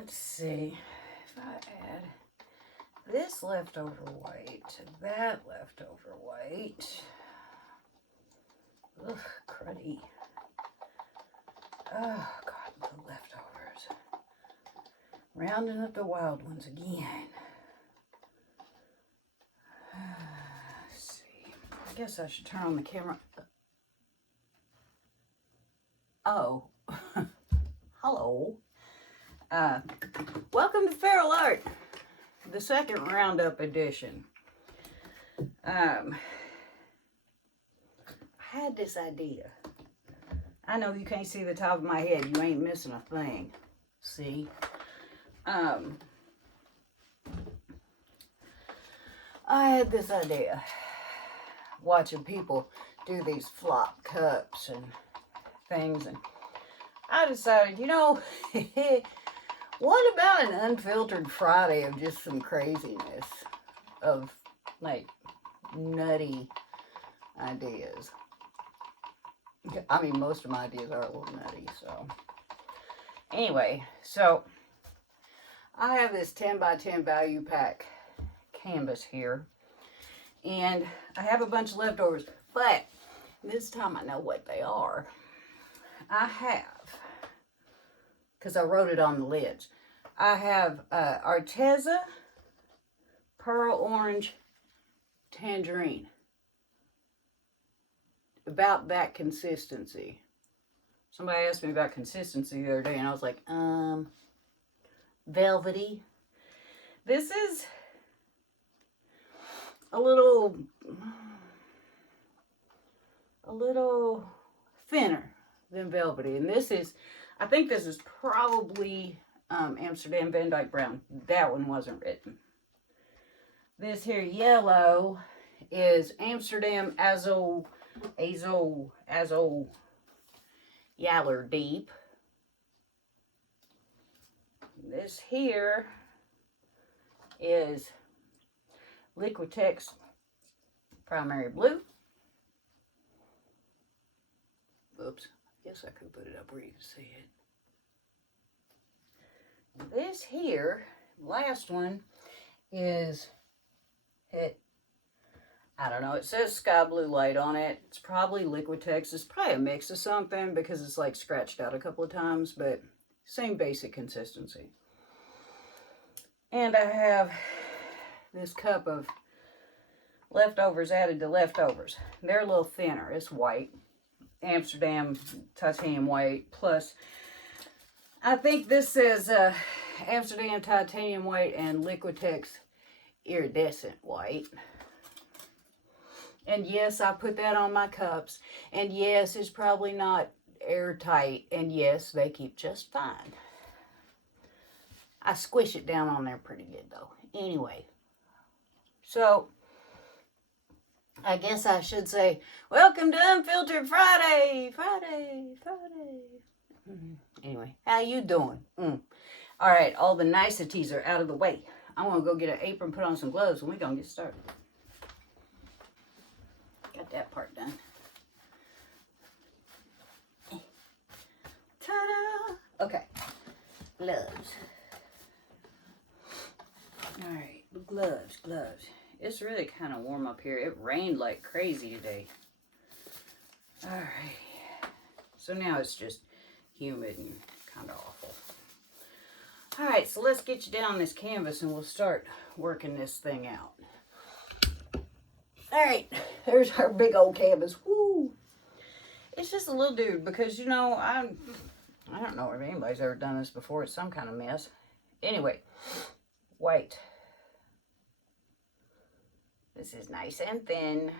let's see, if I add this leftover white to that leftover white, ugh, cruddy. Oh, God, the leftovers. Rounding up the wild ones again. Let's see. I guess I should turn on the camera. Oh. Hello. Welcome to Feral Art, the second Roundup edition. I had this idea. I know you can't see the top of my head. You ain't missing a thing. See? I had this idea. Watching people do these flop cups and things. And I decided, you know, what about an Unfiltered Friday of just some craziness? Of, like, nutty ideas. I mean, most of my ideas are a little nutty, so. Anyway, so I have this 10 by 10 value pack canvas here. And I have a bunch of leftovers, but this time I know what they are. I have, because I wrote it on the lids, I have Arteza, Pearl Orange, Tangerine. About that consistency. Somebody asked me about consistency the other day, and I was like, velvety. This is a little thinner than velvety, and this is, I think this is probably Amsterdam Van Dyke Brown. That one wasn't written. This here yellow is Amsterdam Azo Yaller Deep. This here is Liquitex Primary Blue. Oops, I guess I could put it up where you can see it. This here, last one, is I don't know, it says Sky Blue Light on it. It's probably Liquitex. It's probably a mix of something because it's like scratched out a couple of times, but same basic consistency. And I have this cup of leftovers added to leftovers. They're a little thinner. It's white. Amsterdam Titanium White. Plus, I think this says Amsterdam Titanium White and Liquitex Iridescent White. And yes, I put that on my cups. And yes, it's probably not airtight. And yes, they keep just fine. I squish it down on there pretty good though. Anyway. So, I guess I should say, welcome to Unfiltered Friday. Friday. Anyway, how you doing? All right, all the niceties are out of the way. I'm going to go get an apron, put on some gloves, and we're going to get started. Got that part done. Ta-da! Okay, gloves. All right, gloves. It's really kind of warm up here. It rained like crazy today. All right, so now it's just humid and kind of awful. All right, so let's get you down this canvas and we'll start working this thing out. All right, there's our big old canvas. Woo! It's just a little dude because, you know, I don't know if anybody's ever done this before. It's some kind of mess. Anyway, white. This is nice and thin.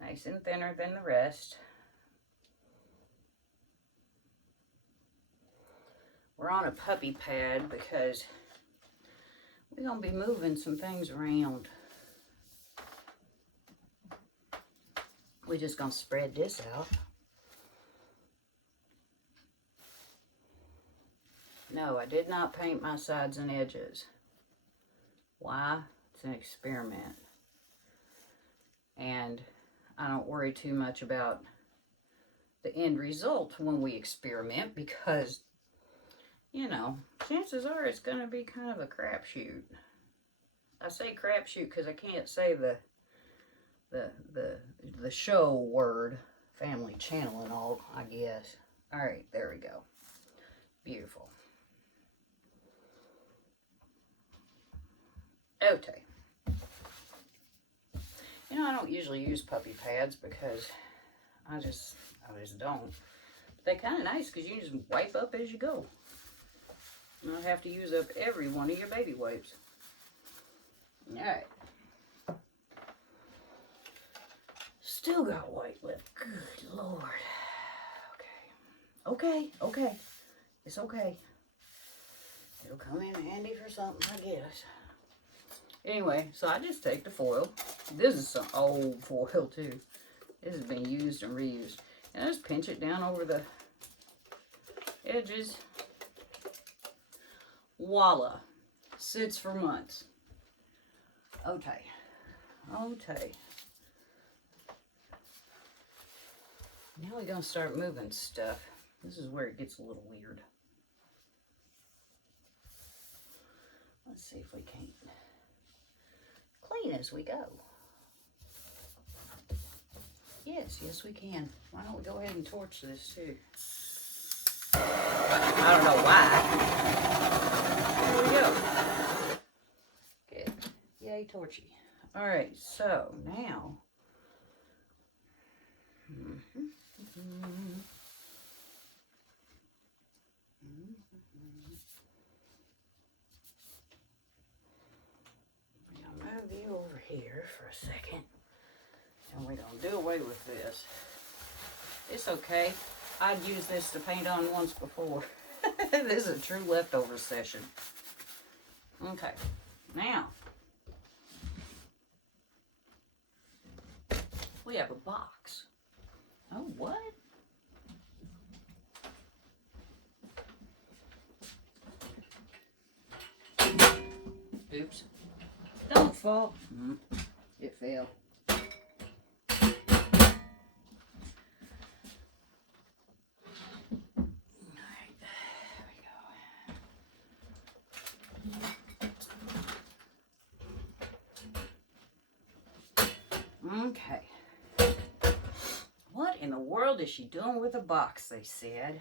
Nice and thinner than the rest. We're on a puppy pad because we're going to be moving some things around. We're just going to spread this out. No, I did not paint my sides and edges. Why? It's an experiment. And I don't worry too much about the end result when we experiment because you know, chances are it's going to be kind of a crapshoot. I say crapshoot because I can't say the show word, family channel and all, I guess. All right, there we go. Beautiful. Okay. You know, I don't usually use puppy pads because I just don't. But they're kind of nice because you just wipe up as you go. You don't have to use up every one of your baby wipes. All right. Still got white left. Good Lord. Okay. Okay. It's okay. It'll come in handy for something, I guess. Anyway, so I just take the foil. This is some old foil too. This has been used and reused. And I just pinch it down over the edges. Voila. Sits for months. Okay. Okay. Now we're going to start moving stuff. This is where it gets a little weird. Let's see if we can't clean as we go. Yes, we can. Why don't we go ahead and torch this too? I don't know why. Here we go. Good. Yay, torchy. All right, so now. I'll move you over here for a second. And we're going to do away with this. It's okay. I'd used this to paint on once before. This is a true leftover session. Okay. Now, we have a box. Oh, what? Oops. Don't fall. It fell. Okay. What in the world is she doing with a box, they said.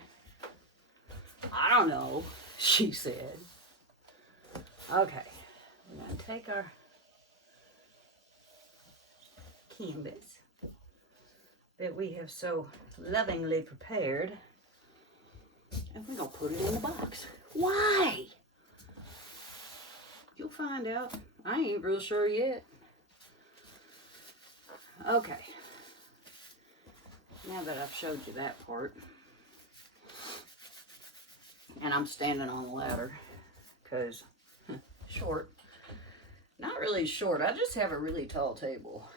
I don't know, she said. Okay. We're going to take our canvas that we have so lovingly prepared, and we're going to put it in the box. Why? You'll find out. I ain't real sure yet. Okay. Now that I've showed you that part, and I'm standing on the ladder, because short. Not really short. I just have a really tall table.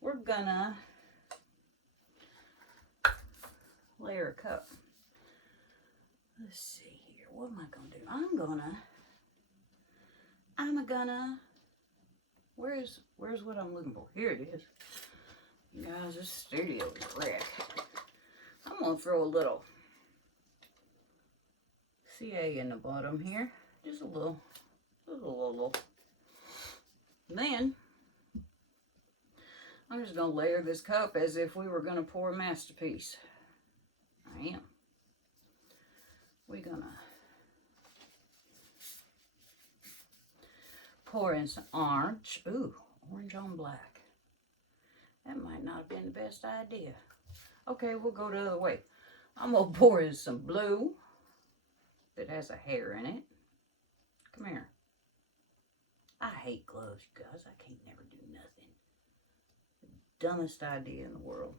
We're gonna layer a cup. Let's see here. What am I gonna do? I'm gonna. Where's what I'm looking for? Here it is. You guys, this studio is wrecked. I'm gonna throw a little CA in the bottom here. Just a little. Then I'm just gonna layer this cup as if we were gonna pour a masterpiece. I am. We're gonna pour in some orange. Ooh, orange on black. That might not have been the best idea. Okay, we'll go the other way. I'm gonna pour in some blue that has a hair in it. Come here. I hate gloves, you guys. I can't never do nothing. The dumbest idea in the world.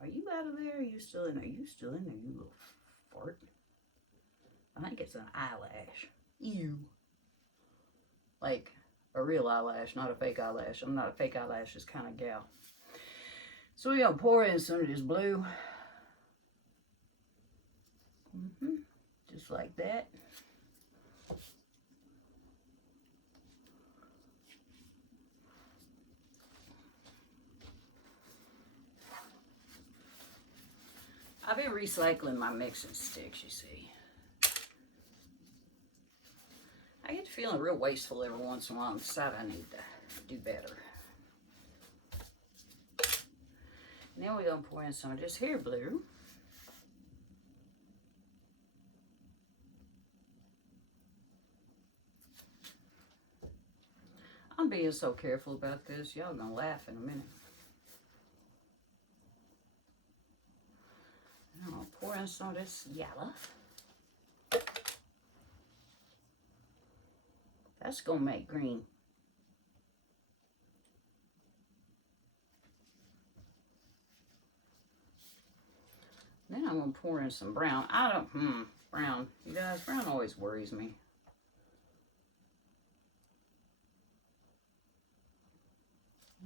Are you out of there? Are you still in there? You still in there, you little fart. I think it's an eyelash. Ew. Like a real eyelash, not a fake eyelash. I'm not a fake eyelashes kind of gal. So we're gonna pour in some of this blue. Just like that. I I've been recycling my mixing sticks, you see. I get feeling real wasteful every once in a while and decide I need to do better. And then we're going to pour in some of this here blue. I'm being so careful about this. Y'all gonna laugh in a minute. And I'll pour in some of this yellow. That's gonna make green. Then I'm gonna pour in some brown. Brown. You guys, brown always worries me.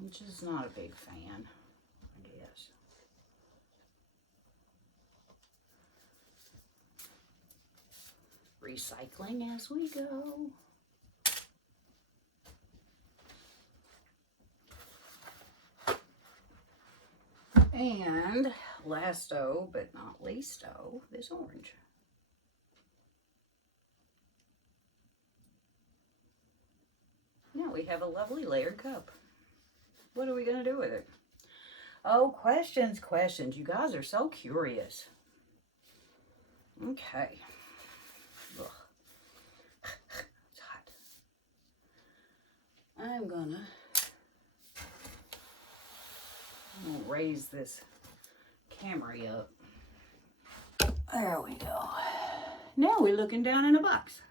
I'm just not a big fan, I guess. Recycling as we go. And last but not least this orange. Now we have a lovely layered cup. What are we going to do with it? Oh, questions. You guys are so curious. Okay. Ugh. It's hot. I'm gonna raise this camera up. There we go. Now we're looking down in a box.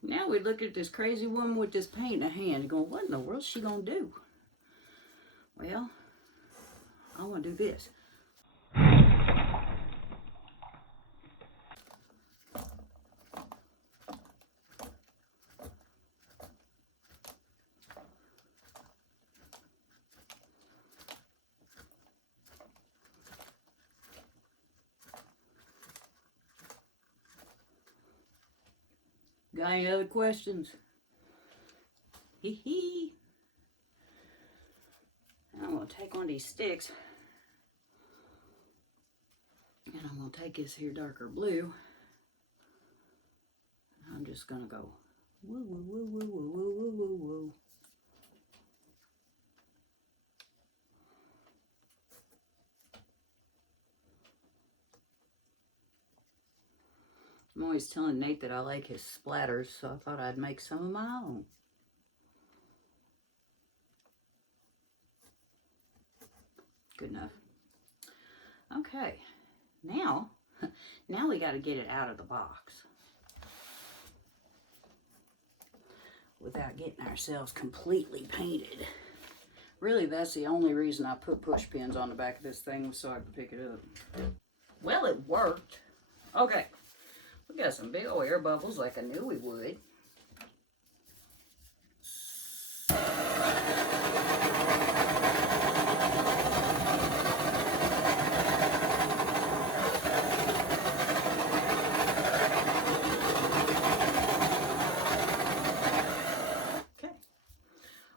Now we look at this crazy woman with this paint in her hand going, what in the world is she gonna do? Well, I want to do this. Got any other questions? Hee hee. I'm going to take one of these sticks and I'm going to take this here darker blue. I'm just going to go woo, woo, woo, woo, woo, woo, woo, woo, woo. I'm always telling Nate that I like his splatters, so I thought I'd make some of my own. Good enough. Okay, now we got to get it out of the box without getting ourselves completely painted. Really, that's the only reason I put push pins on the back of this thing so I could pick it up. Well, it worked. Okay, we got some big old air bubbles like I knew we would.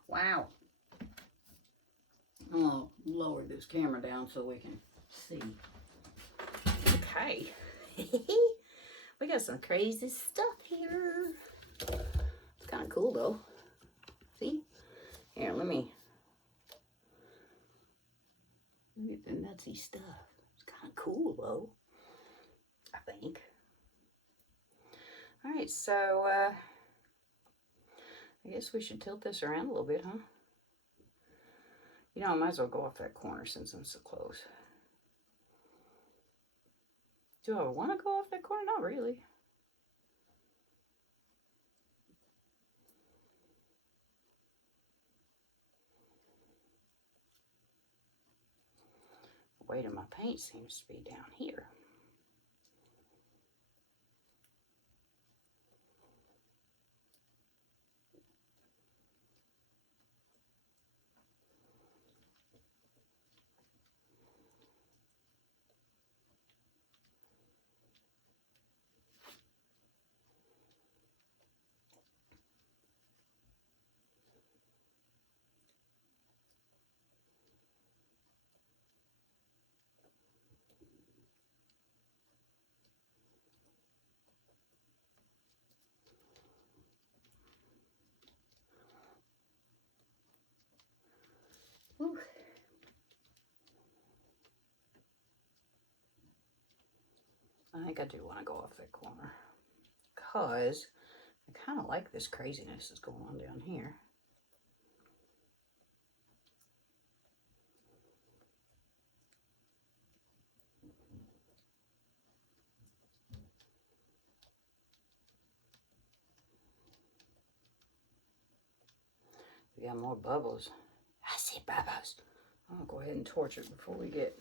Wow. I'll lower this camera down so we can see. Okay. We got some crazy stuff here. It's kind of cool though. See? Here, let me. Look at the nutsy stuff. It's kind of cool though, I think. All right, so I guess we should tilt this around a little bit, huh? You know, I might as well go off that corner since I'm so close. Do I want to go off that corner? Not really. The weight of my paint seems to be down here. think I do want to go off that corner because I kind of like this craziness that's going on down here. We got more bubbles. I see bubbles. I'm going to go ahead and torch it before we get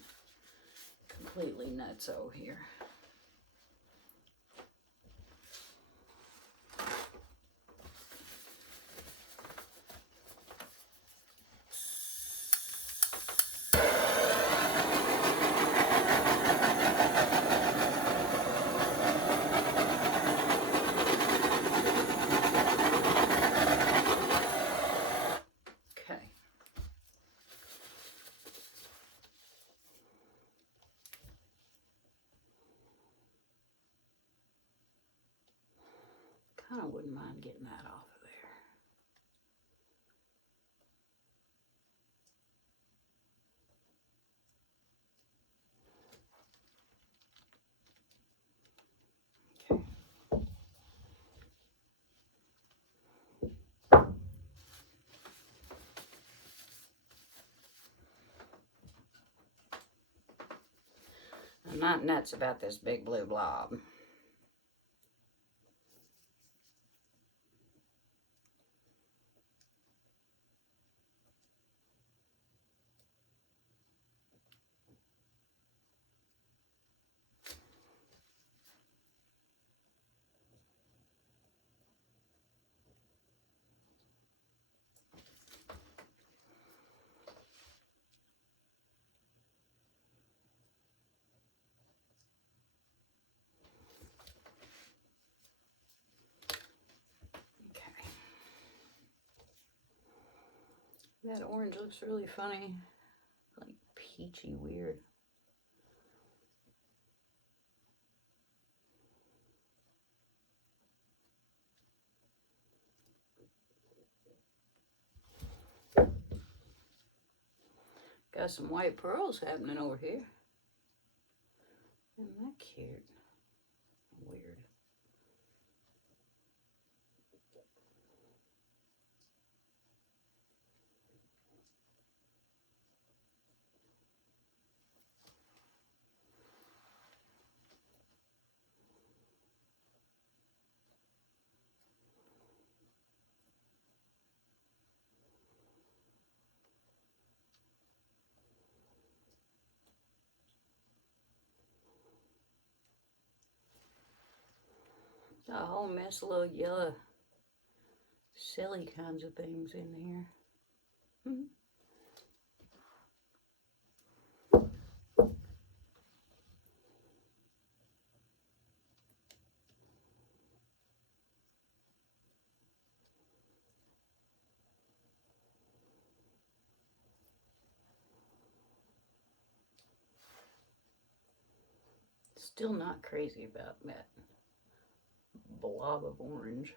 completely nutso here. Kind of wouldn't mind getting that off of there. I'm not nuts about this big blue blob. That orange looks really funny, like peachy weird. Got some white pearls happening over here. Isn't that cute? Weird. Got a whole mess of little yellow, silly kinds of things in here. Still not crazy about that blob of orange.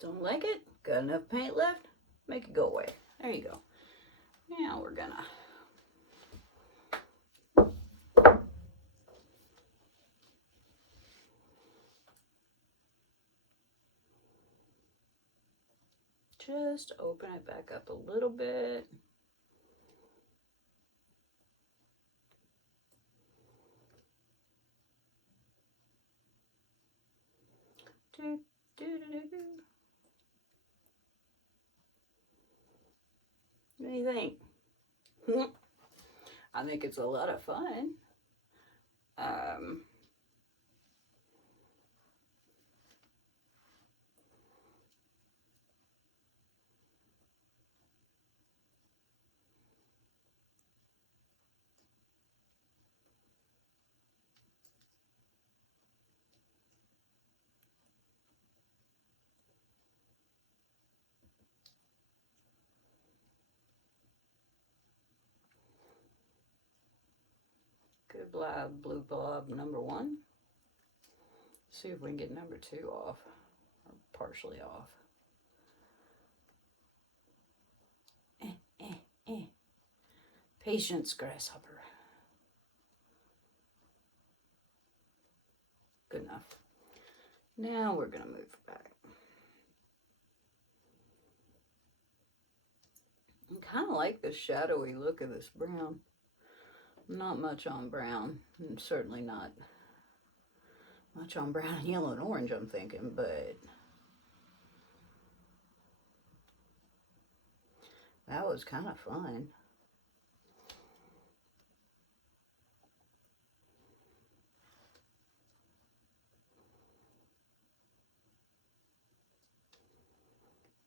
Don't like it? Got enough paint left? Make it go away. There you go. Now we're gonna just open it back up a little bit. Do, do, do, do, do. What do you think? I think it's a lot of fun. Good blob, blue blob number 1. See if we can get number 2 off, or partially off. Patience, grasshopper. Good enough. Now we're going to move back. I kind of like the shadowy look of this brown. Not much on brown, and certainly not much on brown, yellow, and orange, I'm thinking, but that was kind of fun.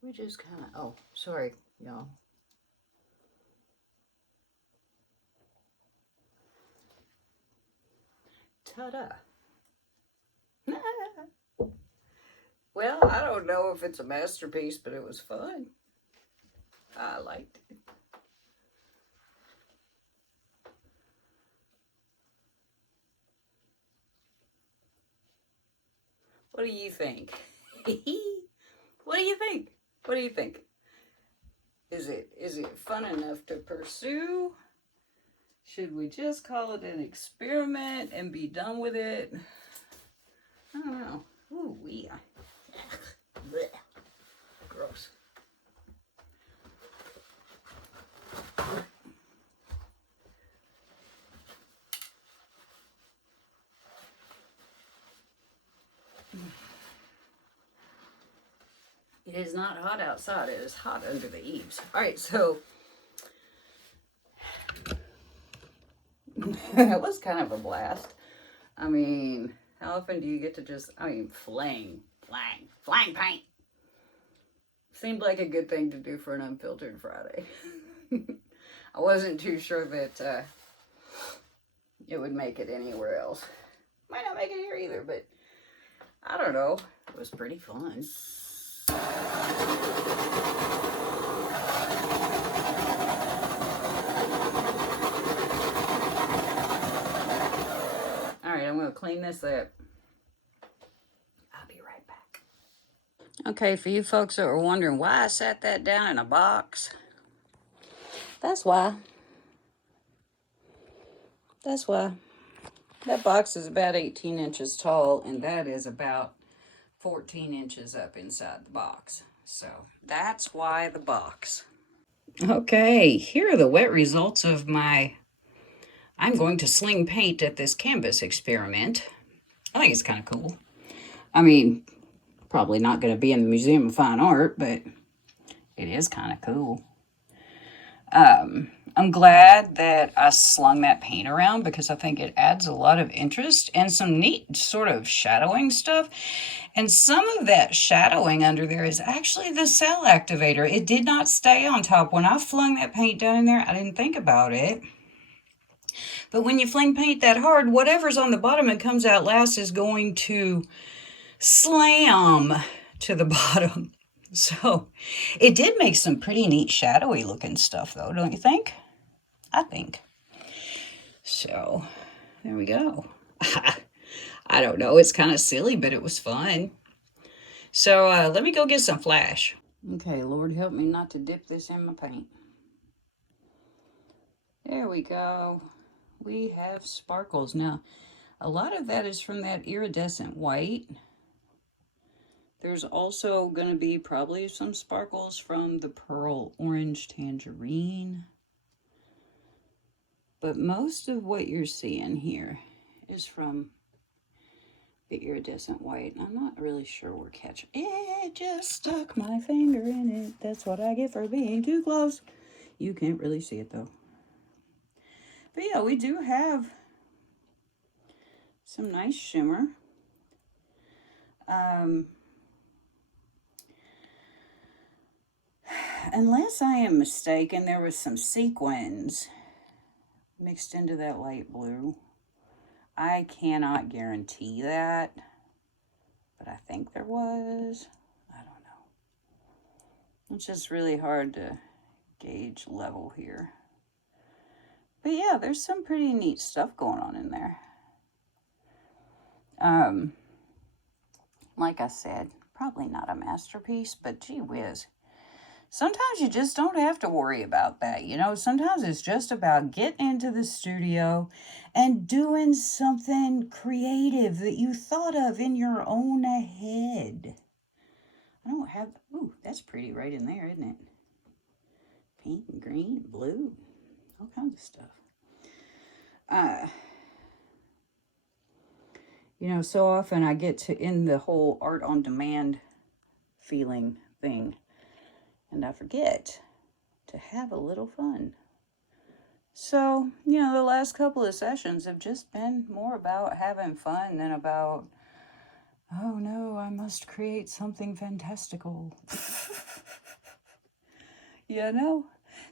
We just kind of, oh, sorry, y'all. Ta-da. Well, I don't know if it's a masterpiece, but it was fun. I liked it. What do you think? What do you think? What do you think? Is it fun enough to pursue? Should we just call it an experiment and be done with it? I don't know. Ooh, wee. Gross. It is not hot outside. It is hot under the eaves. All right, so that was kind of a blast. I mean, how often do you get to just, flang paint? Seemed like a good thing to do for an Unfiltered Friday. I wasn't too sure that it would make it anywhere else. Might not make it here either, but I don't know. It was pretty fun. Alright, I'm going to clean this up. I'll be right back. Okay, for you folks that were wondering why I sat that down in a box, that's why. That's why. That box is about 18 inches tall, and that is about 14 inches up inside the box. So that's why the box. Okay, here are the wet results of my I'm going to sling paint at this canvas experiment. I think it's kind of cool. I mean, probably not going to be in the Museum of Fine Art, but it is kind of cool. I'm glad that I slung that paint around because I think it adds a lot of interest and some neat sort of shadowing stuff. And some of that shadowing under there is actually the cell activator. It did not stay on top. When I flung that paint down in there, I didn't think about it. But when you fling paint that hard, whatever's on the bottom that comes out last is going to slam to the bottom. So it did make some pretty neat shadowy looking stuff though, don't you think? I think. So there we go. I don't know, it's kind of silly, but it was fun. So let me go get some flash. Okay, Lord help me not to dip this in my paint. There we go. We have sparkles. Now, a lot of that is from that iridescent white. There's also going to be probably some sparkles from the pearl orange tangerine. But most of what you're seeing here is from the iridescent white. I'm not really sure we're catching. It just stuck my finger in it. That's what I get for being too close. You can't really see it though. But yeah, we do have some nice shimmer. Unless I am mistaken, there was some sequins mixed into that light blue. I cannot guarantee that, but I think there was. I don't know. It's just really hard to gauge level here. But yeah, there's some pretty neat stuff going on in there. like I said, probably not a masterpiece, but gee whiz. Sometimes you just don't have to worry about that. You know, sometimes it's just about getting into the studio and doing something creative that you thought of in your own head. I don't have, ooh, that's pretty right in there, isn't it? Pink and green and blue, all kinds of stuff. You know, so often I get to end the whole art on demand feeling thing, and I forget to have a little fun. So, you know, the last couple of sessions have just been more about having fun than about, oh no, I must create something fantastical. You know?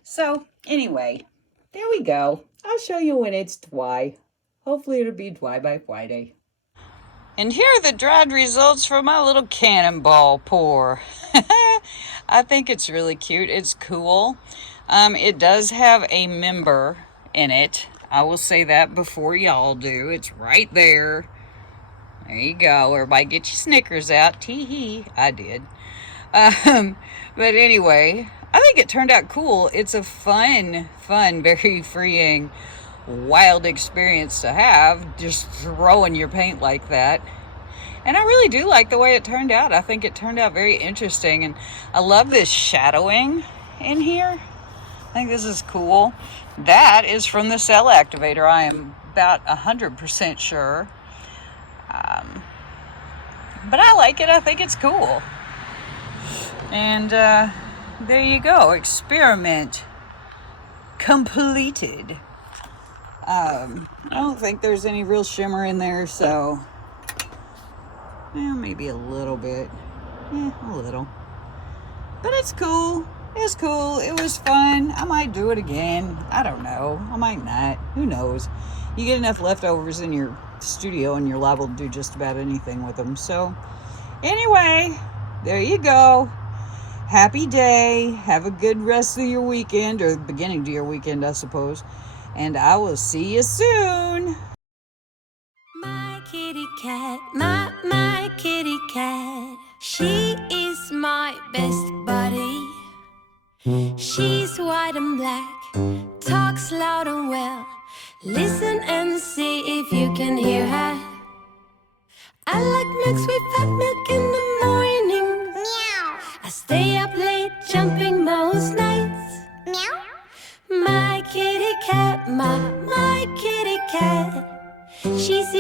So, anyway, there we go. I'll show you when it's dry. Hopefully it'll be dry by Friday. And here are the dried results from my little Cannonball pour. I think it's really cute. It's cool. It does have a member in it. I will say that before y'all do. It's right there. There you go. Everybody get your Snickers out. Tee-hee. I did. But anyway, I think it turned out cool. It's a fun, very freeing, wild experience to have, just throwing your paint like that. And I really do like the way it turned out. I think it turned out very interesting, and I love this shadowing in here. I think this is cool. That is from the cell activator, I am about 100% sure. But I like it. I think it's cool. And there you go. Experiment completed. I don't think there's any real shimmer in there, so maybe a little bit. A little. But it's cool. It's cool. It was fun. I might do it again. I don't know. I might not. Who knows? You get enough leftovers in your studio and you're liable to do just about anything with them. So anyway, there you go. Happy day. Have a good rest of your weekend, or beginning to your weekend, I suppose. And I will see you soon. My kitty cat, my kitty cat. She is my best buddy. She's white and black, talks loud and well. Listen and see if you can hear her. I like milk, sweet fat milk in the morning. Meow. I stay up late jumping most nights. Meow. My kitty cat, my kitty cat. She's